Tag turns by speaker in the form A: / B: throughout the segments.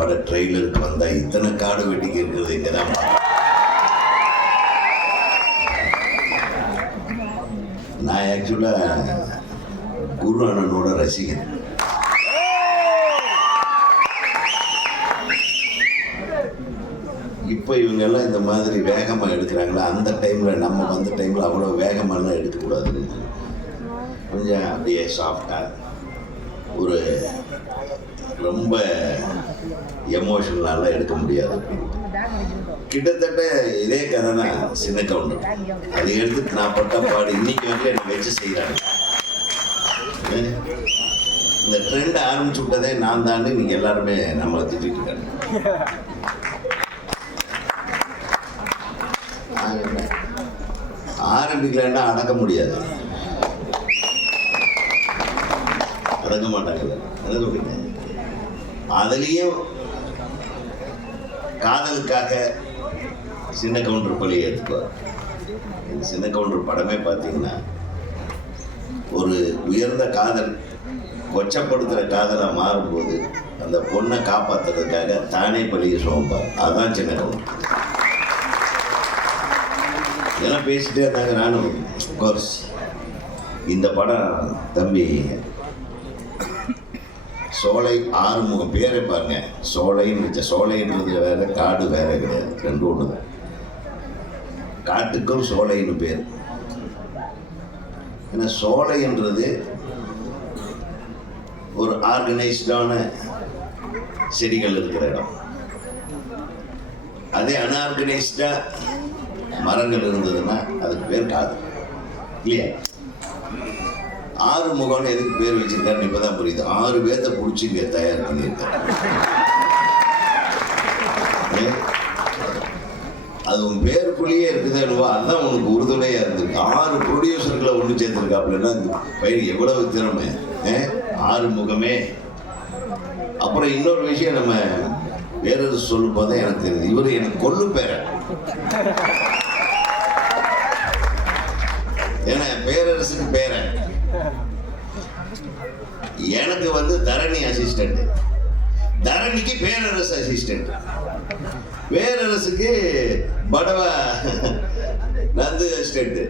A: பட ட்ரெய்லருக்கு வந்தால் இத்தனை காடு வெட்டிக்கு இருக்கிறது இங்கே தான் நான் ஆக்சுவலாக குரு அண்ணனோட ரசிகன். இப்போ இவங்கெல்லாம் இந்த மாதிரி வேகமாக எடுக்கிறாங்களா? அந்த டைமில் நம்ம வந்த டைமில் அவ்வளோ வேகமாலாம் எடுக்கக்கூடாது கொஞ்சம் அப்படியே சாஃப்டாக ஒரு ரொம்ப எமோஷனலாலாம் எடுக்க முடியாது. கிட்டத்தட்ட இதே கதை தான் சின்ன கவுண்டர் அதை எடுத்து நான் பட்ட பாடு இன்னைக்கு வந்து என்னை வச்சு செய்கிறாங்க இந்த ட்ரெண்ட் ஆரம்பிச்சு விட்டதே நான் தான் இன்னைக்கு எல்லாருமே நம்மளை திட்டிருக்காங்க ஆரம்பிக்கலன்னா ஆரம்பிக்கலைன்னா அடக்க முடியாது. அடங்க மாட்டாங்கல்ல என்ன சொல்றீங்க? அதுலேயும் காதலுக்காக சின்ன கவுண்டர் பள்ளியை ஏற்றுக்குவார் இந்த சின்ன கவுண்டர் படமே பார்த்தீங்கன்னா ஒரு உயர்ந்த காதல் கொச்சப்படுத்துகிற காதலாக மாறும்போது அந்த பொண்ணை காப்பாற்றுறதுக்காக தானே பள்ளியை சோம்பார் அதுதான் சின்ன கவுண்டர் இதெல்லாம் பேசிட்டே இருந்தாங்க நானும். கோர்ஸ் இந்த படம் தம்பி சோலை ஆறுமுகம் பேரை பாருங்க. சோலைன்னு வச்ச சோலைன்றது வேற காடு வேற கிடையாது. ரெண்டு ஒன்று தான் காட்டுக்கும் சோலைன்னு பேர். ஏன்னா சோலைன்றது ஒரு ஆர்கனைஸ்டான செடிகள் இருக்கிற இடம். அதே அன்ஆர்கனைஸ்டா மரங்கள் இருந்ததுன்னா அதுக்கு பேர் காது இல்லையா? ஆறு முகம்னு எதுக்கு பேர் வச்சிருக்காருன்னு இப்பதான் புரியுது. ஆறு பேர்த்த பிடிச்சி இங்க தயார் பண்ணியிருக்காரு. அது உன் பேருக்குள்ளேயே இருக்குது என்னவோ அதுதான் உனக்கு உறுதுணையா இருந்திருக்கு. ஆறு ப்ரொடியூசர்களை ஒன்று சேர்த்துருக்காப்புலன்னா இந்த பையன் எவ்வளவு திறமை? ஏ? ஆறு முகமே. அப்புறம் இன்னொரு விஷயம் நம்ம வேற சொல்லும் போதே எனக்கு தெரியுது. இவர் எனக்கு கொல்லு பேரன். ஏன்னா பேரரசுக்கு பேரன். எனக்கு வந்து தரணி அசிஸ்டன்ட் தரணிக்கு பேரரசு அசிஸ்டன்ட் பேரரசுக்கு படவ நந்து அசிஸ்டன்ட்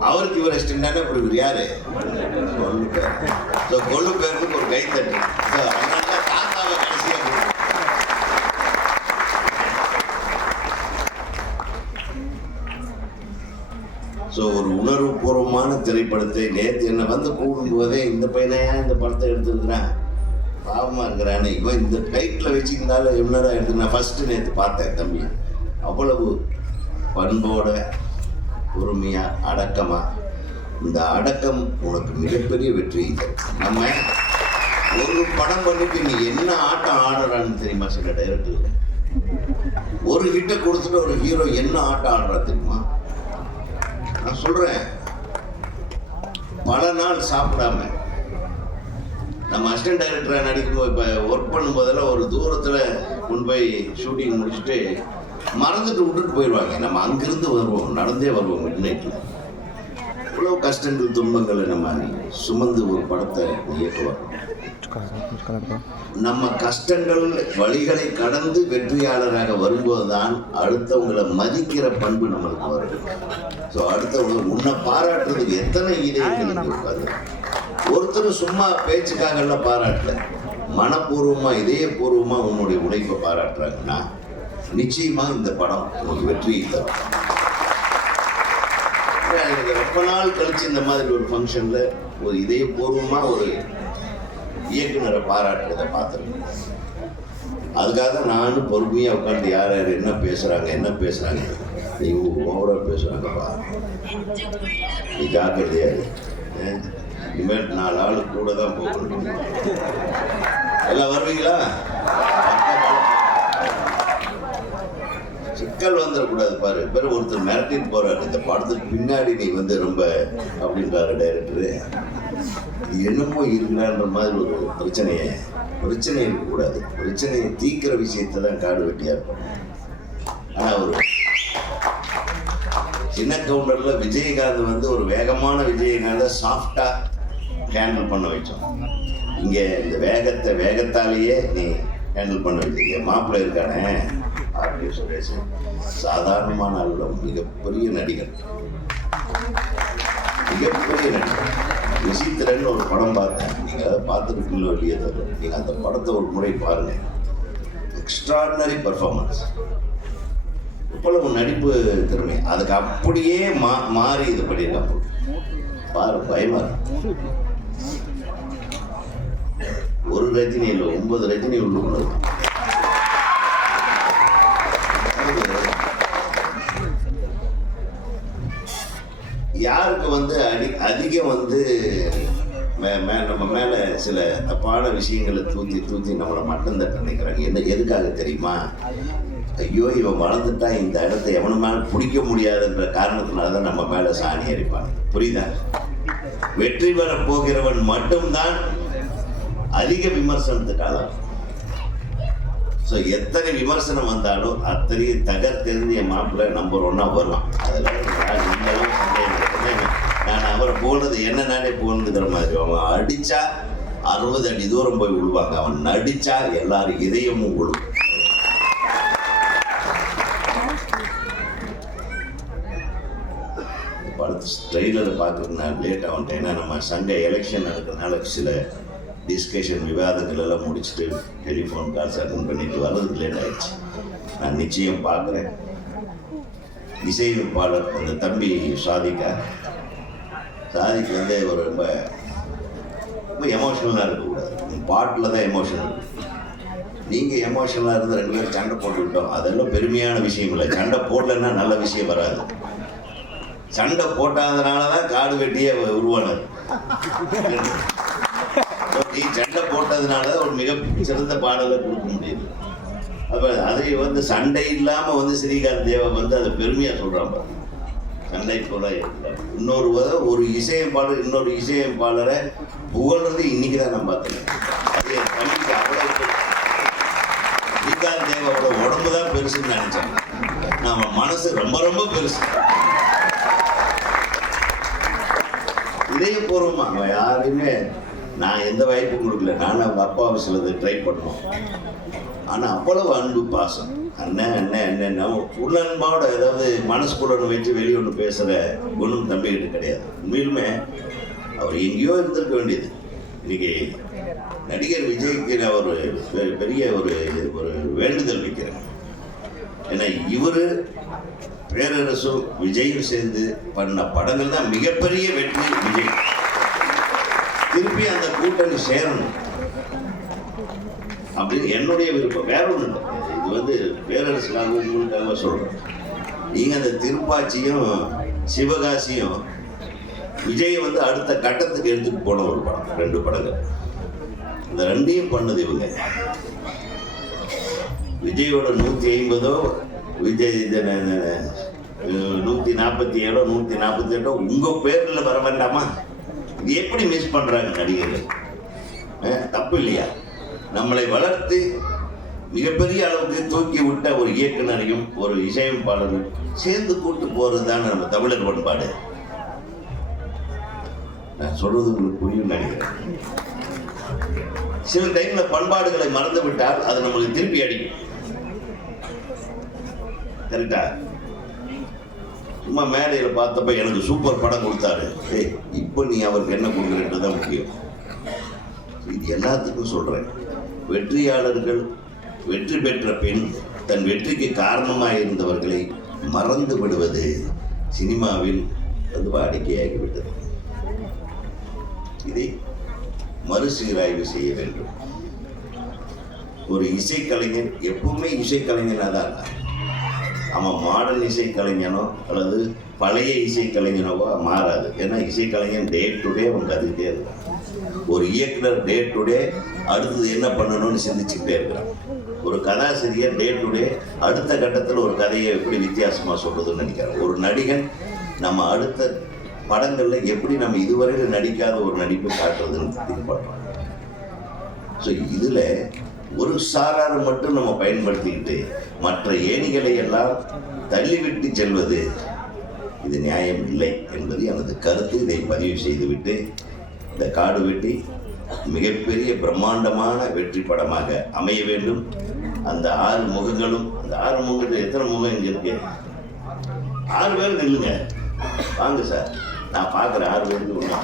A: அவருக்கு இவர் அசிஸ்டன்டான இப்படி இவர் யாரு? கொள்ளு பேர். கொள்ளு பேருக்கு ஒரு கைத்தட்டு. ஸோ ஒரு உணர்வுபூர்வமான திரைப்படத்தை நேற்று என்னை வந்து கூடும்போதே இந்த பையனை ஏன் இந்த படத்தை எடுத்துருக்குறேன்? பாவமாக இருக்கிறானே. இவன் இந்த டைட்டில் வச்சுருந்தாலும் என்னடா எடுத்து நான் ஃபஸ்ட்டு நேற்று பார்த்தேன் தம்பி. அவ்வளவு பண்போட பொறுமையாக அடக்கமாக இந்த அடக்கம் உனக்கு மிகப்பெரிய வெற்றி. இது நம்ம ஒரு படம் பண்ணிட்டு நீ என்ன ஆட்டம் ஆடுறான்னு தெரியுமா சில டைரக்டர் ஒரு ஹிட்டை கொடுத்துட்டு ஒரு ஹீரோ என்ன ஆட்டம் ஆடுறா தெரியுமா? நான் சொல்றேன். பல நாள் சாப்பிடாம நம்ம அசிஸ்டன்ட் டைரக்டராக நடிக்கும்போது இப்போ ஒர்க் பண்ணும்போதெல்லாம் ஒரு தூரத்தில் கொண்டு போய் ஷூட்டிங் முடிச்சுட்டு மறந்துட்டு விட்டுட்டு போயிடுவாங்க. நம்ம அங்கிருந்து வருவோம் நடந்தே வருவோம் மிட் நைட்டில் இவ்வளோ கஷ்டங்கள் துன்பங்களை நம்ம சுமந்து ஒரு படத்தை இயக்குவோம். நம்ம கஷ்டங்கள் வழிகளை கடந்து வெற்றியாளராக வரும்போது தான் அடுத்தவங்களை மதிக்கிற பண்பு நம்மளுக்கு வரும் ஸோ அடுத்தவங்க உன்னை பாராட்டுறதுக்கு எத்தனை இதயங்கள் உட்கார்ந்து. ஒருத்தர் சும்மா பேச்சுக்காகலாம் பாராட்டல. மனப்பூர்வமா இதயபூர்வமா உன்னுடைய உழைப்பை பாராட்டுறாங்கன்னா நிச்சயமா இந்த படம் உங்களுக்கு வெற்றியை தரும். எனக்கு ரொம்ப நாள் கழிச்சு இந்த மாதிரி ஒரு ஃபங்க்ஷனில் ஒரு இதயபூர்வமா ஒரு இயக்குனரை பாராட்டுறதை பார்த்துருக்கேன் அதுக்காக நானும் பொறுமையாக உட்காந்து யார் யார் என்ன பேசுகிறாங்க என்ன பேசுகிறாங்க நீ ஓவராக பேசுகிறாங்கப்பா நீ ஜாக்கிரதையா இனிமேல் நாலு ஆள் கூட தான் போகணும். எல்லாம் வருவீங்களா? சிக்கல் வந்துடக்கூடாது பாரு. பேர் ஒருத்தர் மிரட்டிட்டு போறாரு. இந்த படத்துக்கு பின்னாடி நீ வந்து ரொம்ப அப்படின்றாரு டைரக்டரு என்னமோ இருக்கலான்ற மாதிரி ஒரு பிரச்சனையை பிரச்சனை இருக்கக்கூடாது பிரச்சனையை தீக்கிற விஷயத்தை தான் காடு வெட்டியா இருப்பாங்க ஆனால் ஒரு சின்ன கவுண்டரில் விஜயகாந்த் வந்து ஒரு வேகமான விஜயகாந்த சாஃப்டாக ஹேண்டில் பண்ண வச்சோம். இங்கே இந்த வேகத்தை வேகத்தாலேயே நீ ஹேண்டில் பண்ண வச்சிருக்க மாப்பிள்ளை இருக்கானே? அப்படின்னு சொல்லி சாதாரணமான அல்ல மிகப்பெரிய நடிகர். மிகப்பெரிய நடிகர். விசித்திரன் ஒரு படம் பார்த்தேன். நீங்கள் அதை பார்த்துருக்கீங்களோ இல்லையோ தெரியல நீங்கள் அந்த படத்தை ஒரு முறை பாருங்கள் எக்ஸ்ட்ராடினரி பர்ஃபார்மன்ஸ் இவ்வளவு நடிப்பு திறமை. அதுக்கு அப்படியே மா மாறி இது பண்ணியிருக்காங்க. பாரு பயமா ஒரு ரஜினி இல்லை ஒன்பது ரஜினி உள்ளுக்குள்ள வந்து அடி அதிகம் வந்து மே மே நம்ம மேலே சில தப்பான விஷயங்களை தூத்தி தூத்தி நம்மளை மட்டும் தட்ட நினைக்கிறாங்க. என்ன எதுக்காக தெரியுமா? ஐயோ இவன் வளர்ந்துட்டா இந்த இடத்த எவனுமான பிடிக்க முடியாதுன்ற காரணத்தினால தான் நம்ம மேலே சாணி அடிப்பாங்க புரியுதா? வெற்றி பெற போகிறவன் மட்டும்தான் அதிக விமர்சனத்துக்கு ஆளாகும் ஸோ எத்தனை விமர்சனம் வந்தாலும் அத்தனையும் தகர்த்தெறிந்து என் மாப்பிள்ளை நம்பர் ஒன்னா வருவான். அதில் நீங்களும் நான் அவரை போனது என்ன நானே போகணுங்கிற மாதிரி. அவன் அடித்தா அறுபது அடி தூரம் போய் விழுவாங்க. அவன் நடித்தா எல்லாரும் இதயமும் விழும் படத்து ட்ரெய்லரை பார்க்குறதுனால லேட் ஆகிட்டேன் ஏன்னா நம்ம சண்டே எலெக்ஷன் நடக்கிறதுனால சில டிஸ்கஷன் விவாதங்கள் எல்லாம் முடிச்சுட்டு டெலிஃபோன் கால்ஸ் அட்டன் பண்ணிட்டு வர்றதுக்கு லேட் ஆயிடுச்சு. நான் நிச்சயம் பார்க்குறேன். இசையமைப்பாளர் அந்த தம்பி சாதிக்கா சாதிக்கு வந்து ஒரு ரொம்ப ரொம்ப எமோஷ்னலாக இருக்கக்கூடாது. பாட்டில் தான் எமோஷனல் நீங்கள் எமோஷனலாக இருந்து ரெண்டு பேரும் சண்டை போட்டுக்கிட்டோம் அதெல்லாம் பெருமையான விஷயம் இல்லை. சண்டை போடலன்னா நல்ல விஷயம் வராது. சண்டை போட்டாதனால தான் காடு வெட்டியே உருவானது. நீ சண்டை போட்டதுனால தான் ஒரு மிக சிறந்த பாடலை கொடுக்க முடியுது. அப்போ அதை வந்து சண்டை இல்லாமல் வந்து ஸ்ரீகாந்த் தேவா வந்து அதை பெருமையாக சொல்கிறான் பாருங்க தன்னை போல இன்னொரு உத ஒரு இசையமைப்பாளர் இன்னொரு இசையமைப்பாளரை புகழ்றது இன்னைக்கு தான் நான் பார்த்தேன் அது என் தம்பிக்கு அவ்வளவு ஸ்ரீகாந்த் தேவோட உடம்பு தான் பெருசுன்னு நினைச்சேன் நம்ம மனசு ரொம்ப ரொம்ப பெருசு. இதயபூர்வமாக அவன் யாருமே நான் எந்த வாய்ப்பும் கொடுக்கல. நானும் அவங்க அப்பாவை சிலது ட்ரை பண்ணோம் ஆனால் அவ்வளவு அன்பு பாசம். அண்ணன் அண்ணன் அண்ணன் உள்ளன்போட ஏதாவது மனசுக்குள்ள வச்சு வெளியே ஒன்று பேசுகிற குணம் தம்பிகிட்ட கிடையாது. உண்மையிலுமே அவர் எங்கேயோ இருந்திருக்க வேண்டியது. இன்னைக்கு நடிகர் விஜய்க்கு நான் ஒரு பெ- பெரிய ஒரு ஒரு வேண்டுதல் வைக்கிறேன். ஏன்னா இவர் பேரரசும் விஜயும் சேர்ந்து பண்ண படங்கள் தான் மிகப்பெரிய வெற்றி விஜய். திருப்பி அந்த கூட்டணி சேரணும். அப்படின்னு என்னுடைய விருப்பம். வேற ஒன்றும் இல்லை. இது வந்து பேரரசுக்காக உங்களுக்காக சொல்கிறேன் நீங்கள் அந்த திருப்பாச்சியும் சிவகாசியும் விஜயை வந்து அடுத்த கட்டத்துக்கு எடுத்துட்டு போன ஒரு படம். ரெண்டு படங்கள். இந்த ரெண்டையும் பண்ணது இவங்க. விஜயோட நூற்றி ஐம்பதோ விஜய் நூற்றி நாற்பத்தி ஏழோ நூற்றி நாற்பத்தி எட்டோ உங்கள் பேரில் வர வேண்டாமா? இது எப்படி மிஸ் பண்ணுறாங்க நடிகர்கள்? தப்பு இல்லையா? நம்மளை வளர்த்து மிகப்பெரிய அளவுக்கு தூக்கி விட்ட ஒரு இயக்குனரையும் ஒரு இசையமைப்பாளரும் சேர்ந்து கூட்டு போகிறது தானே நம்ம தமிழர் பண்பாடு. நான் சொல்றது உங்களுக்கு புரியும் நினைக்கிறேன். சில டைம்ல பண்பாடுகளை மறந்து விட்டால் அது நம்மளுக்கு திருப்பி அடிக்கும். கரெக்டா சும்மா மேடையில் பார்த்தப்ப எனக்கு சூப்பர் படம் கொடுத்தாரு. ஏய் இப்போ நீ அவருக்கு என்ன கொடுக்குறேன்றது தான் முக்கியம். இது எல்லாத்துக்கும் சொல்றேன். வெற்றியாளர்கள் வெற்றி பெற்ற பின் தன் வெற்றிக்கு காரணமாக இருந்தவர்களை மறந்து விடுவது சினிமாவில் வந்து வாடிக்கையாகிவிட்டது இதை மறுசீராய்வு செய்ய வேண்டும். ஒரு இசைக்கலைஞன் எப்பவுமே இசைக்கலைஞனாக தான் இருக்கான் அவன் மாடர்ன் இசைக்கலைஞனோ அல்லது பழைய இசைக்கலைஞனவோ மாறாது. ஏன்னா இசைக்கலைஞன் டே டு டே அவன் கற்றுக்கிட்டே இருக்கான். ஒரு இயக்குனர் டே டு டே அடுத்தது என்ன பண்ணணும்னு சிந்திச்சுக்கிட்டே இருக்கிறான். ஒரு கதாசிரியர் டே டு டே அடுத்த கட்டத்தில் ஒரு கதையை எப்படி வித்தியாசமாக சொல்றதுன்னு நினைக்கிறேன் ஒரு நடிகன் நம்ம அடுத்த படங்களில் எப்படி நம்ம இதுவரையில் நடிக்காத ஒரு நடிப்பை காட்டுறதுன்னு திங்க் பண்ணுறோம் ஸோ இதில் ஒரு சாராரை மட்டும் நம்ம பயன்படுத்திக்கிட்டு மற்ற ஏணிகளை எல்லாம் தள்ளிவிட்டு செல்வது இது நியாயம் இல்லை என்பது எனது கருத்து. இதை பதிவு செய்துவிட்டு இந்த காடு வெட்டி மிகப்பெரிய பிரம்மாண்டமான வெற்றி படமாக அமைய வேண்டும். அந்த ஆறு முகங்களும் அந்த ஆறு முகத்தில் எத்தனை முகம் இங்கே இருக்கு? ஆறு பேர் நில்லுங்க. வாங்க சார். நான் பார்க்குறேன் ஆறு பேருக்கு ஒன்றா